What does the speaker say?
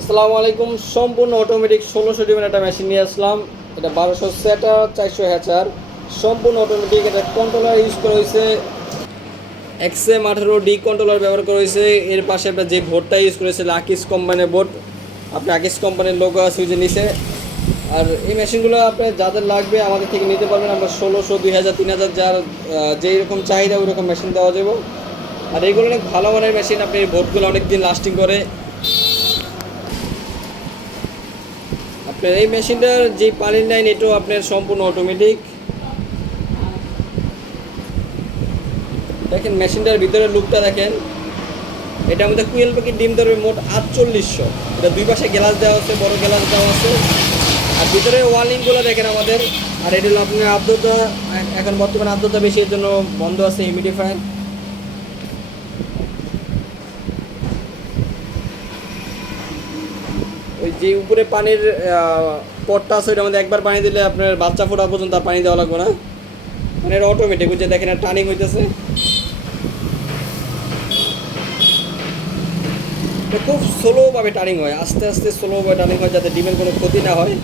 আসসালামু আলাইকুম। সম্পূর্ণ অটোমেটিক ষোলোশো ডিমের একটা মেশিন নিয়ে আসলাম। এটা বারোশো সেটার চারশো হ্যাচার। সম্পূর্ণ অটোমেটিক এটা কন্ট্রোলার ইউজ করা হয়েছে। এক্সএম আঠারো ডি কন্ট্রোলার ব্যবহার করা হয়েছে। এর পাশে আপনার যে বোর্ডটা ইউজ করেছে আকিস কোম্পানির বোর্ড। আপনি আকিস কোম্পানির লোগো আছে যে নিচে। আর এই মেশিনগুলো আপনার যাদের লাগবে আমাদের থেকে নিতে পারবেন। আমরা ষোলোশো, দুই হাজার, তিন হাজার যার যেই রকম চাহিদা ওই রকম মেশিন দেওয়া যাবে। আর এইগুলো অনেক ভালো মানের মেশিন আপনি বোর্ডগুলো অনেক দিন লাস্টিং করে। আপনার এই মেশিনটার যে পানির লাইন, এটাও আপনার সম্পূর্ণ অটোমেটিক দেখেন মেশিনটার ভিতরে লুকটা দেখেন। এটার মধ্যে কুয়েল পাখির ডিম ধরবে মোট আটচল্লিশশো। এটা দুই পাশে গ্লাস দেওয়া আছে, বড় গ্লাস দেওয়া আছে। আর ভিতরে ওয়ালিংগুলো দেখেন আমাদের। আর এটা হলো আপনার আর্দ্রতা, এখন বর্তমানে আর্দ্রতা বেশি, এর জন্য বন্ধ আছে হিউমিডিফায়ার যে উপরে পানির পটটা আছে, ওইটার মধ্যে একবার পানি দিলে আপনার বাচ্চা ফোটা পর্যন্ত পানি দেওয়া লাগবে না। মানে এটা অটোমেটিক যে দেখেন টার্নিং হইতেছে। খুব স্লোভাবে টার্নিং হয়, আস্তে আস্তে স্লোভাবে টার্নিং হয় যাতে ডিমের কোনো ক্ষতি না হয়।